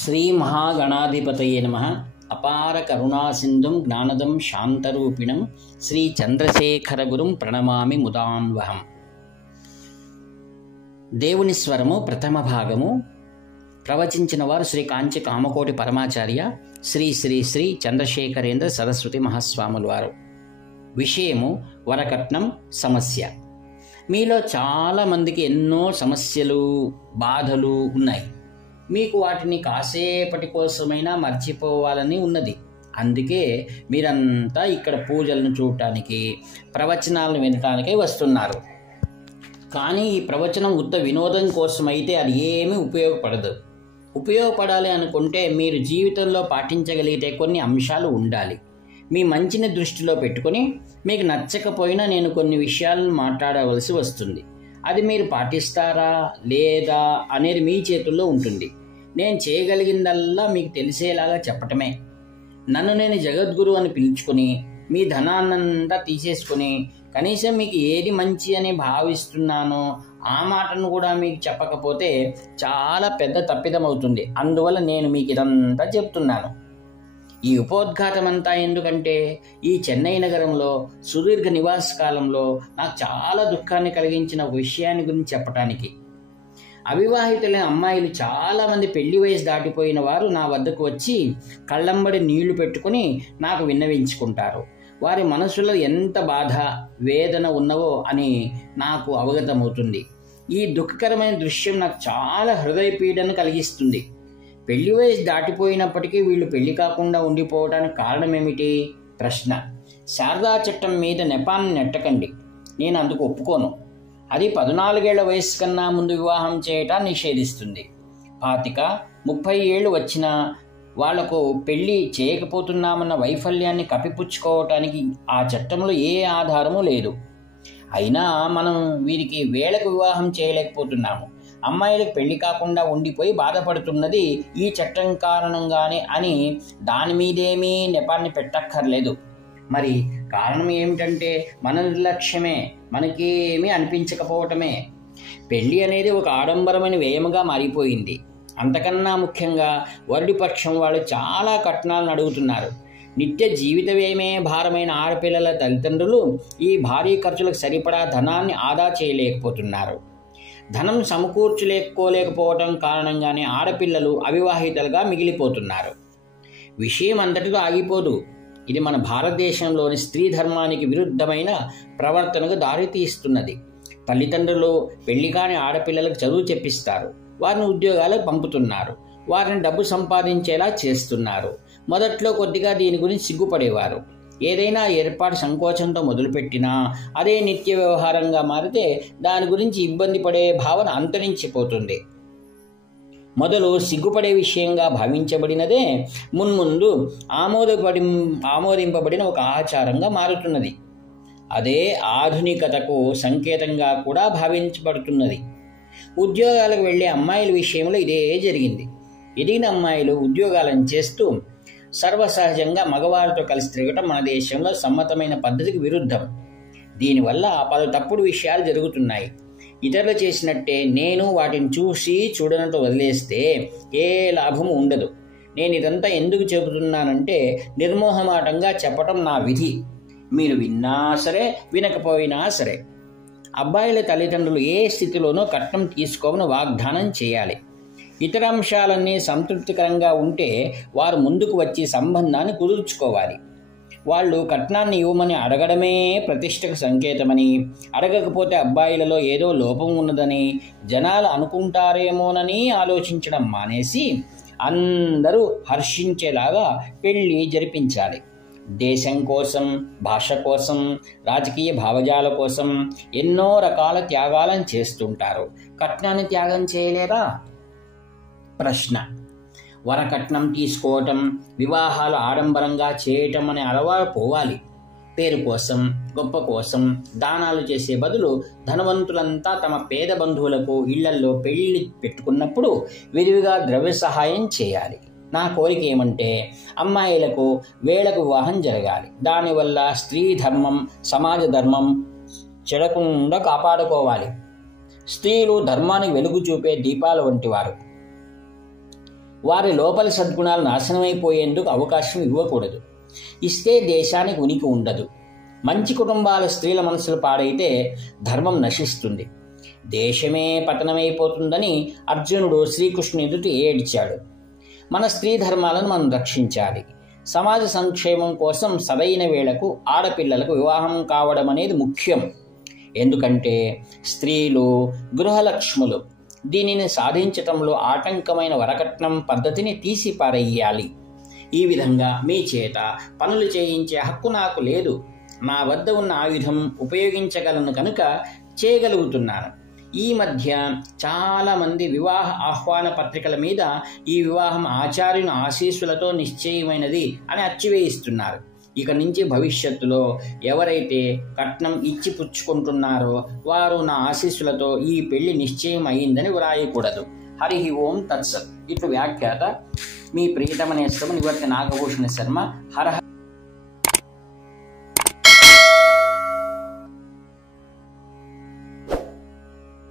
శ్రీ మహాగణాధిపతయే నమః. అపార కరుణాసింధుం జ్ఞానదం శాంతరూపిణం శ్రీ చంద్రశేఖర గురుం ప్రణమామి ముదాన్వహం. దేవుని స్వరము ప్రథమ భాగము. ప్రవచించిన వారు శ్రీ కాంచి కామకోటి పరమాచార్య శ్రీ శ్రీ శ్రీ చంద్రశేఖరేంద్ర సరస్వతి మహాస్వాములు వారు. విషయము వరకట్నం సమస్య. మీలో చాలామందికి ఎన్నో సమస్యలు బాధలు ఉన్నాయి. మీకు వాటిని కాసేపటి కోసమైనా మర్చిపోవాలని ఉన్నది. అందుకే మీరంతా ఇక్కడ పూజలను చూడటానికి ప్రవచనాలను వినటానికే వస్తున్నారు. కానీ ఈ ప్రవచనం ఉత్త వినోదం కోసమైతే అది ఏమీ ఉపయోగపడదు. ఉపయోగపడాలి అనుకుంటే మీరు జీవితంలో పాటించగలిగితే కొన్ని అంశాలు ఉండాలి. మీ మంచిని దృష్టిలో పెట్టుకొని మీకు నచ్చకపోయినా నేను కొన్ని విషయాలను మాట్లాడవలసి వస్తుంది. అది మీరు పాటిస్తారా లేదా అనేది మీ చేతుల్లో ఉంటుంది. నేను చేయగలిగిందల్లా మీకు తెలిసేలాగా చెప్పటమే. నన్ను నేను జగద్గురు అని పిలుచుకొని మీ ధనాన్నంతా తీసేసుకొని కనీసం మీకు ఏది మంచి అని భావిస్తున్నానో ఆ మాటను కూడా మీకు చెప్పకపోతే చాలా పెద్ద తప్పిదం అవుతుంది. అందువల్ల నేను మీకు ఇదంతా చెప్తున్నాను. ఈ ఉపోద్ఘాతమంతా ఎందుకంటే ఈ చెన్నై నగరంలో సుదీర్ఘ నివాస కాలంలో నాకు చాలా దుఃఖాన్ని కలిగించిన ఒక విషయాన్ని గురించి చెప్పటానికి. అవివాహితులైన అమ్మాయిలు చాలామంది పెళ్లి వయసు దాటిపోయిన వారు నా వద్దకు వచ్చి కళ్ళంబడి నీళ్లు పెట్టుకుని నాకు విన్నవించుకుంటారు. వారి మనసులో ఎంత బాధ వేదన ఉన్నవో అని నాకు అవగతమవుతుంది. ఈ దుఃఖకరమైన దృశ్యం నాకు చాలా హృదయ పీడను కలిగిస్తుంది. పెళ్లి వయసు దాటిపోయినప్పటికీ వీళ్ళు పెళ్లి కాకుండా ఉండిపోవడానికి కారణం ఏమిటి? ప్రశ్న. శారదా చట్టం మీద నెపాన్ని నెట్టకండి. నేను అందుకు ఒప్పుకోను. అది 14 ఏళ్ల వయసు కన్నా ముందు వివాహం చేయటాన్ని నిషేధిస్తుంది. 25-30 ఏళ్ళు వచ్చినా వాళ్లకు పెళ్లి చేయకపోతున్నామన్న వైఫల్యాన్ని కప్పిపుచ్చుకోవటానికి ఆ చట్టంలో ఏ ఆధారము లేదు. అయినా మనం వీరికి వేళకు వివాహం చేయలేకపోతున్నాము. అమ్మాయిలకు పెళ్లి కాకుండా ఉండిపోయి బాధపడుతున్నది ఈ చట్టం కారణంగానే అని దాని మీదేమీ నెపాన్ని పెట్టక్కర్లేదు. మరి కారణం ఏమిటంటే మన నిర్లక్ష్యమే, మనకేమీ అనిపించకపోవటమే. పెళ్లి అనేది ఒక ఆడంబరమైన వ్యయముగా మారిపోయింది. అంతకన్నా ముఖ్యంగా వరుడి పక్షం వాళ్ళు చాలా కట్నాలను అడుగుతున్నారు. నిత్య జీవిత వ్యయమే భారమైన ఆడపిల్లల తల్లిదండ్రులు ఈ భారీ ఖర్చులకు సరిపడా ధనాన్ని ఆదా చేయలేకపోతున్నారు. ధనం సమకూర్చలేకపోవటం కారణంగానే ఆడపిల్లలు అవివాహితలుగా మిగిలిపోతున్నారు. విషయం అంతటితో ఆగిపోదు. ఇది మన భారతదేశంలోని స్త్రీ ధర్మానికి విరుద్ధమైన ప్రవర్తనకు దారితీస్తున్నది. తల్లిదండ్రులు పెళ్లి కాని ఆడపిల్లలకు చదువు చెప్పిస్తారు, వారిని ఉద్యోగాలకు పంపుతున్నారు, వారిని డబ్బు సంపాదించేలా చేస్తున్నారు. మొదట్లో కొద్దిగా దీని గురించి సిగ్గుపడేవారు. ఏదైనా ఏర్పాటు సంకోచంతో మొదలుపెట్టినా అదే నిత్య వ్యవహారంగా మారితే దాని గురించి ఇబ్బంది పడే భావన అంతరించిపోతుంది. మొదలు సిగ్గుపడే విషయంగా భావించబడినదే మున్ముందు ఆమోదింపబడిన ఒక ఆచారంగా మారుతున్నది. అదే ఆధునికతకు సంకేతంగా కూడా భావించబడుతున్నది. ఉద్యోగాలకు వెళ్లే అమ్మాయిల విషయంలో ఇదే జరిగింది. ఎదిగిన అమ్మాయిలు ఉద్యోగాలను చేస్తూ సర్వసహజంగా మగవారితో కలిసి తిరగటం మన దేశంలో సమ్మతమైన పద్ధతికి విరుద్ధం. దీనివల్ల పలు తప్పుడు విషయాలు జరుగుతున్నాయి. ఇతరులు చేసినట్టే నేను వాటిని చూడనట్టు వదిలేస్తే ఏ లాభము ఉండదు. నేను ఇదంతా ఎందుకు చెబుతున్నానంటే నిర్మోహమాటంగా చెప్పటం నా విధి. మీరు విన్నా సరే వినకపోయినా సరే. అబ్బాయిల తల్లిదండ్రులు ఏ స్థితిలోనూ కట్నం తీసుకోమని వాగ్దానం చేయాలి. ఇతర అంశాలన్నీ సంతృప్తికరంగా ఉంటే వారు ముందుకు వచ్చి సంబంధాన్ని కుదుర్చుకోవాలి. వాళ్ళు కట్నాన్ని ఇవ్వమని అడగడమే ప్రతిష్టకు సంకేతమని, అడగకపోతే అబ్బాయిలలో ఏదో లోపం ఉన్నదని జనాలు అనుకుంటారేమోనని ఆలోచించడం మానేసి అందరూ హర్షించేలాగా పెళ్లి జరిపించాలి. దేశం కోసం, భాష కోసం, రాజకీయ భావజాల కోసం ఎన్నో రకాల త్యాగాలను చేస్తుంటారు. కట్నాన్ని త్యాగం చేయలేరా? ప్రశ్న. వరకట్నం తీసుకోవటం, వివాహాలు ఆడంబరంగా చేయటం అనే అలవాటు పోవాలి. పేరు కోసం, గొప్ప కోసం దానాలు చేసే బదులు ధనవంతులంతా తమ పేద బంధువులకు ఇళ్లల్లో పెళ్లి పెట్టుకున్నప్పుడు విరివిగా ద్రవ్య సహాయం చేయాలి. నా కోరిక ఏమంటే అమ్మాయిలకు వేళకు వివాహం జరగాలి. దానివల్ల స్త్రీ ధర్మం, సమాజ ధర్మం చెడకుండా కాపాడుకోవాలి. స్త్రీలు ధర్మానికి వెలుగు చూపే దీపాల వంటి వారు. వారి లోపలి సద్గుణాలు నాశనమైపోయేందుకు అవకాశం ఇవ్వకూడదు. ఇస్తే దేశానికి ఉనికి ఉండదు. మంచి కుటుంబాల స్త్రీల మనసులు పాడైతే ధర్మం నశిస్తుంది, దేశమే పతనమైపోతుందని అర్జునుడు శ్రీకృష్ణుని ఎదుట ఏడ్చాడు. మన స్త్రీ ధర్మాలను మనం రక్షించాలి. సమాజ సంక్షేమం కోసం సరైన వేళకు ఆడపిల్లలకు వివాహం కావడం అనేది ముఖ్యం. ఎందుకంటే స్త్రీలు గృహలక్ష్ములు. దీనిని సాధించటంలో ఆటంకమైన వరకట్నం పద్ధతిని తీసి పారేయాలి. ఈ విధంగా మీ చేత పనులు చేయించే హక్కు నాకు లేదు. నా వద్ద ఉన్న ఆయుధం ఉపయోగించగలను కనుక చేయగలుగుతున్నాను. ఈ మధ్య చాలామంది వివాహ ఆహ్వాన పత్రికల మీద ఈ వివాహం ఆచార్యుని ఆశీస్సులతో నిశ్చయమైనది అని అచ్చివేయిస్తున్నారు. ఇక నుంచి భవిష్యత్తులో ఎవరైతే కట్నం ఇచ్చి పుచ్చుకుంటున్నారో వారు నా ఆశీస్సులతో ఈ పెళ్లి నిశ్చయం అయిందని వ్రాయకూడదు. హరి ఓం తత్సత్. ఇటు వ్యాఖ్యాత మీ ప్రియతమ నేస్తం నివర్తి నాగభూషణ శర్మ. హర